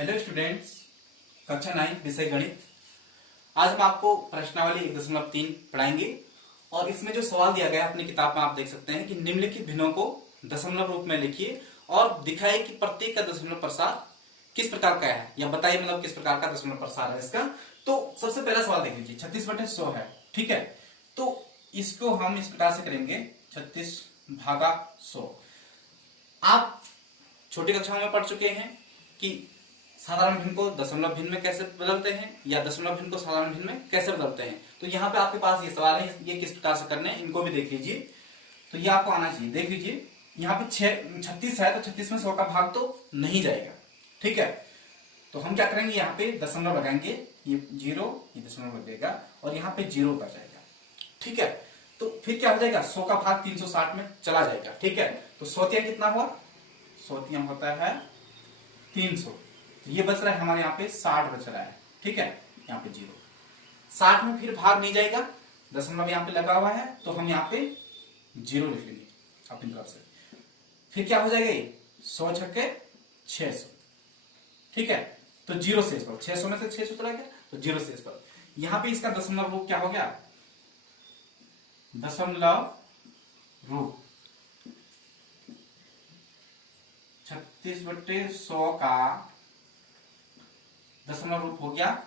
Hello students, कक्षा 9 विषय गणित। आज हम आपको प्रश्नावली 1.3 पढ़ाएंगे और इसमें जो सवाल दिया गया है अपनी किताब में आप देख सकते हैं कि निम्नलिखित भिन्नों को दशमलव रूप में लिखिए और दिखाइए कि प्रत्येक का दशमलव प्रसार किस प्रकार का है, या बताइए मतलब किस प्रकार का दशमलव प्रसार है इसका। तो सबसे पहला सवाल देख लीजिए, 36/100 है, ठीक है। तो इसको हम इस प्रकार से करेंगे 36/100। आप छोटी कक्षाओं में पढ़ चुके हैं कि साधारण भिन्न को दशमलव भिन्न में कैसे बदलते हैं या दशमलव भिन्न को साधारण भिन्न में कैसे बदलते हैं। तो यहाँ पे आपके पास ये सवाल है, ये किस प्रकार से करने हैं इनको भी देख लीजिए। तो ये आपको आना चाहिए। देख लीजिए यहाँ पे 36 है तो 36 में 100 का भाग तो नहीं जाएगा, ठीक है। तो हम क्या करेंगे, यहाँ पे दशमलव लगाएंगे, ये 0 ये दशमलव लगेगा और यहाँ पे 0 उतर जाएगा, ठीक है। तो फिर क्या हो जाएगा, 100 का भाग 360 में चला जाएगा, ठीक है। तो 100 कितना हुआ, 100 होता है 300। तो ये बच रहा है हमारे यहाँ पे 60 बच रहा है, ठीक है। यहाँ पे 0, 60 में फिर भाग नहीं जाएगा, दशमलव यहाँ पे लगा हुआ है तो हम यहाँ पे 0 लिख लेंगे अपनी तरफ से। फिर क्या हो जाएगा, 100 छक्के 600, ठीक है। तो 0 शेष पर, 600 में से 600 चला गया तो 0 शेष पर। यहाँ पे इसका दशमलव रूप क्या हो गया, दशमलव रूप 36/100 का दशमलव रूप हो गया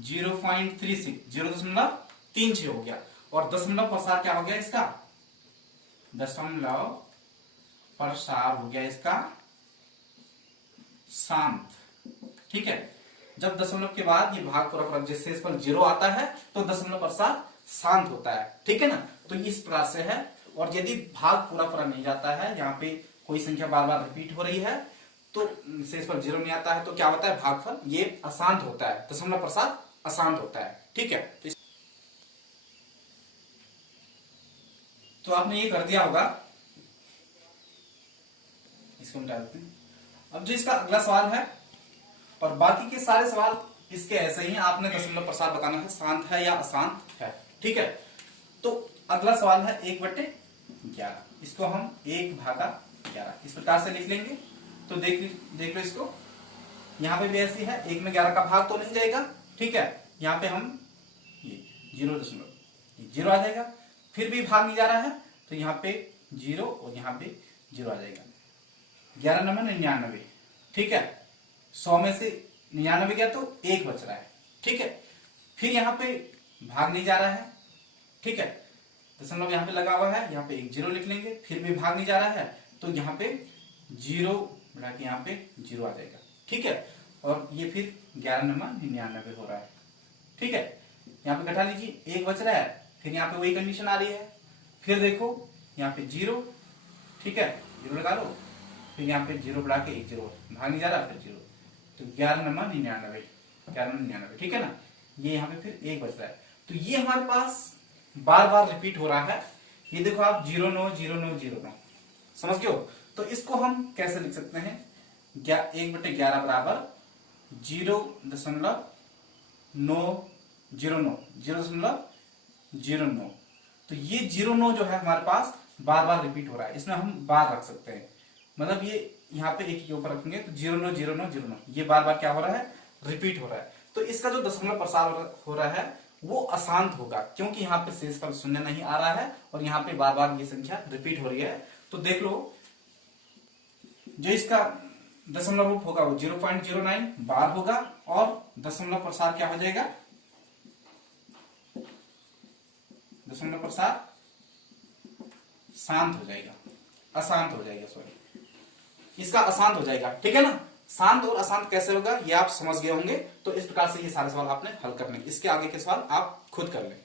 0.36, 0.36 हो गया। और दशमलव प्रसार क्या हो गया इसका, दशमलव प्रसार हो गया इसका शांत, ठीक है। जब दशमलव के बाद ये भाग पूरा जिस शेष पर 0 आता है तो दशमलव प्रसार शांत होता है, ठीक है ना। तो इस प्रकार से है। और यदि भाग पूरा नहीं जाता है, यहाँ पे कोई संख्या बार बार रिपीट हो रही है तो शेष पर 0 नहीं आता है, तो क्या होता है, भागफल ये अशांत होता है, दशमलव प्रसार अशांत होता है, ठीक है। तो आपने ये कर दिया होगा, इसको मिटा देते हैं। अब जो इसका अगला सवाल है, और बाकी के सारे सवाल इसके ऐसे ही हैं, आपने दशमलव प्रसार बताना है शांत है या अशांत है, ठीक है। तो अगला सवाल है 1/11। इसको हम 1/11 इस प्रकार से लिख लेंगे। तो देख लो इसको, यहाँ पे भी ऐसी है, 1 में 11 का भाग तो नहीं जाएगा, ठीक है। यहाँ पे हम ये 0 आ जाएगा, फिर भी भाग नहीं जा रहा है तो यहाँ पे 0 और यहाँ पे 0 आ जाएगा। 11 9 99, ठीक है। 100 में से 99 गया तो 1 बच रहा है, ठीक है। फिर यहाँ पे भाग नहीं जा रहा है, ठीक है। दशमलव यहाँ पे लगा हुआ है, यहाँ पे 1 0 लिख लेंगे, फिर भी भाग नहीं जा रहा है तो यहाँ पे 0 बढ़ा के यहाँ पे 0 आ जाएगा, ठीक है। और ये फिर 11 9 99 हो रहा है, ठीक है। यहाँ पे घटा लीजिए, 1 बच रहा है, फिर यहाँ पे वही कंडीशन आ रही है। फिर देखो यहाँ पे 0, ठीक है, 0 लगा लो, फिर यहाँ पे 0 बढ़ा के 1 0, भाग नहीं जा रहा, फिर 0, तो 11 9 99, ठीक है ना। ये यहाँ पे फिर 1 बच रहा है। तो ये हमारे पास बार बार रिपीट हो रहा है। ये देखो आप 0 9 0 9 0 9, समझ गए हो। तो इसको हम कैसे लिख सकते हैं, 1/11 बराबर 0.909। तो ये 0.9 जो है हमारे पास बार बार रिपीट हो रहा है, इसमें हम बार रख सकते हैं। मतलब ये यहाँ पे एक के ऊपर रखेंगे तो 0.90909, ये बार बार क्या हो रहा है, रिपीट हो रहा है। तो इसका जो दशमलव प्रसार हो रहा है वो अशांत होगा, क्योंकि यहाँ पे शेष पर 0 नहीं आ रहा है और यहाँ पे बार बार ये संख्या रिपीट हो रही है। तो देख लो, जो इसका दशमलव रूप होगा वो 0.09 बार होगा और दशमलव प्रसार क्या हो जाएगा, दशमलव प्रसार शांत हो जाएगा, अशांत हो जाएगा, सॉरी, इसका अशांत हो जाएगा, ठीक है ना। शांत और अशांत कैसे होगा ये आप समझ गए होंगे। तो इस प्रकार से ये सारे सवाल आपने हल करने, इसके आगे के सवाल आप खुद कर लें।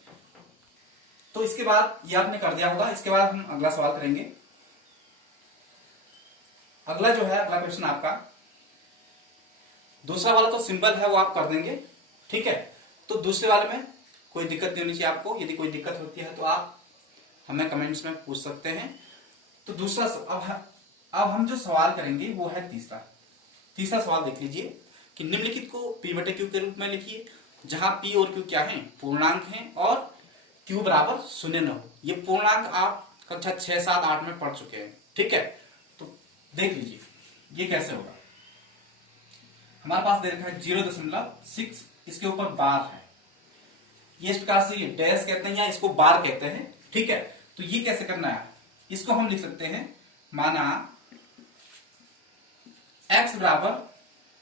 तो इसके बाद ये आपने कर दिया होगा। इसके बाद हम अगला सवाल करेंगे। अगला जो है, अगला क्वेश्चन आपका दूसरा वाला तो सिंपल है, वो आप कर देंगे, ठीक है। तो दूसरे वाले में कोई दिक्कत नहीं होनी चाहिए आपको। यदि कोई दिक्कत होती है तो आप हमें कमेंट्स में पूछ सकते हैं। तो दूसरा अब हम जो सवाल करेंगे वो है तीसरा सवाल देख लीजिए कि निम्नलिखित को P/Q के रूप में लिखिए, जहां P और Q क्या है, पूर्णांक हैं और Q बराबर 0 न हो। ये पूर्णांक आप कक्षा 6 7 8 में पढ़ चुके हैं, ठीक है। तो देख लीजिए ये कैसे होगा। हमारे पास दे रखा है 0.6, इसके ऊपर बार है, ये इस प्रकार से ये डैश कहते हैं या इसको बार कहते हैं। ठीक है, तो ये कैसे करना है, इसको हम लिख सकते हैं, माना x बराबर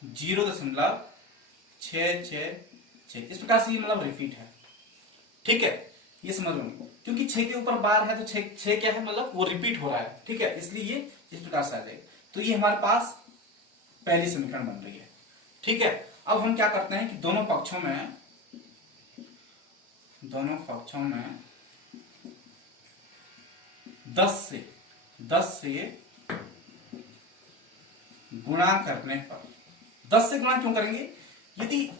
0.666, इस प्रकार से ये मतलब रिपीट है। ठीक है, ये समझ लो, क्योंकि 6 के ऊपर बार है तो 6 क्या है, मतलब वो रिपीट हो रहा है। ठीक है, इसलिए ये इस प्रकार से आ जाएगा। तो ये हमारे पास पहली समीकरण बन रही है। ठीक है, अब हम क्या करते हैं कि दोनों पक्षों में 10 से गुणा करने पर, 10 से गुणा क्यों करेंगे, यदि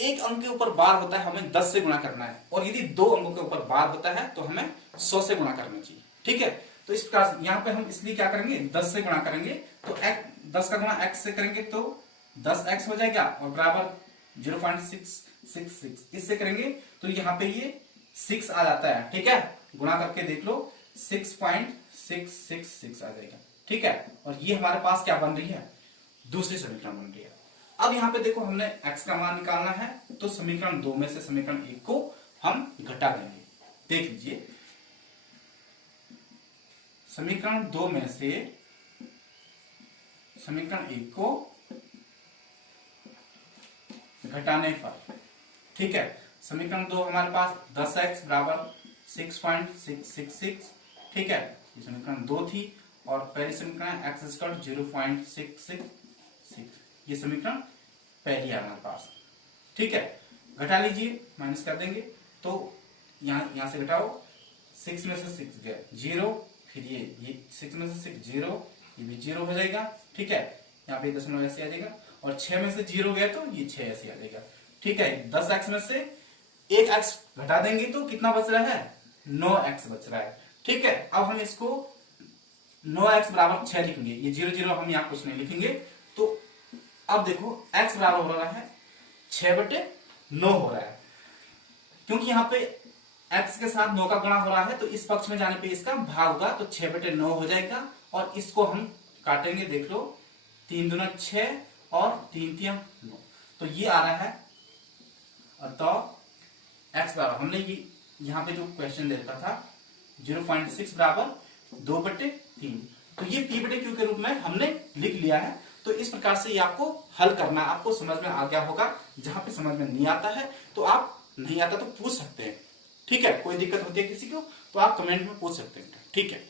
एक अंक के ऊपर बार होता है हमें 10 से गुणा करना है, और यदि 2 अंकों के ऊपर बार होता है तो हमें 100 से गुणा करना चाहिए। ठीक है, तो इस प्रकार यहां पे हम इसलिए क्या करेंगे, 10 से गुणा करेंगे, तो 10 का गुणा x से करेंगे तो 10x हो जाएगा, और बराबर 0.666, इससे करेंगे तो यहाँ पे ये 6 आ जाता है। ठीक है, गुणा करके देख लो, 6.666 आ जाएगा। ठीक है, और ये हमारे पास क्या बन रही है, दूसरी समीकरण बन रही है। अब यहाँ पे देखो हमने x का मान निकालना है, तो समीकरण 2 में से समीकरण 1 को हम घटा देंगे। देख लीजिए, समीकरण 2 में से समीकरण 1 को घटाने पर, ठीक है, समीकरण 2 हमारे पास 10x बराबर 6.666। ठीक है, ये समीकरण 2 थी, और पहली समीकरण x इक्वल 0.666, ये समीकरण पहली है हमारे पास। ठीक है, घटा लीजिए, माइनस कर देंगे, तो यहां से घटाओ, 6 में से 6 गया 0, फिर ये 6 में से 6 0, ये भी 0 हो जाएगा। ठीक है, यहाँ पे दशमलव ऐसे आ जाएगा, और 6 में से 0 गया तो ये 6 ऐसे आ जाएगा। ठीक है, 10x में से 1x घटा देंगे तो कितना बच रहा है, 9x बच रहा है। ठीक है, अब हम इसको 9x बराबर 6 लिखेंगे, ये 0 0 हम यहाँ कुछ नहीं लिखेंगे। तो अब देखो x बराबर हो रहा है 6/9 हो रहा है, क्योंकि यहाँ पे x के साथ 9 का गुणा हो रहा है, तो इस पक्ष में जाने पे इसका भाग होगा, तो 6/9 हो जाएगा, और इसको हम काटेंगे, देख लो, 3 दूना 6 और 3 तिया 9, तो ये आ रहा है। तो x बराबर, हमने ये यहाँ पे जो क्वेश्चन दे रखा था 0.6 बराबर 2/3, तो ये p/q के रूप में हमने लिख लिया है। तो इस प्रकार से ये आपको हल करना, आपको समझ में आ गया होगा। जहां पे समझ में नहीं आता है तो आप, नहीं आता तो पूछ सकते हैं। ठीक है, कोई दिक्कत होती है किसी को तो आप कमेंट में पूछ सकते हैं। ठीक है।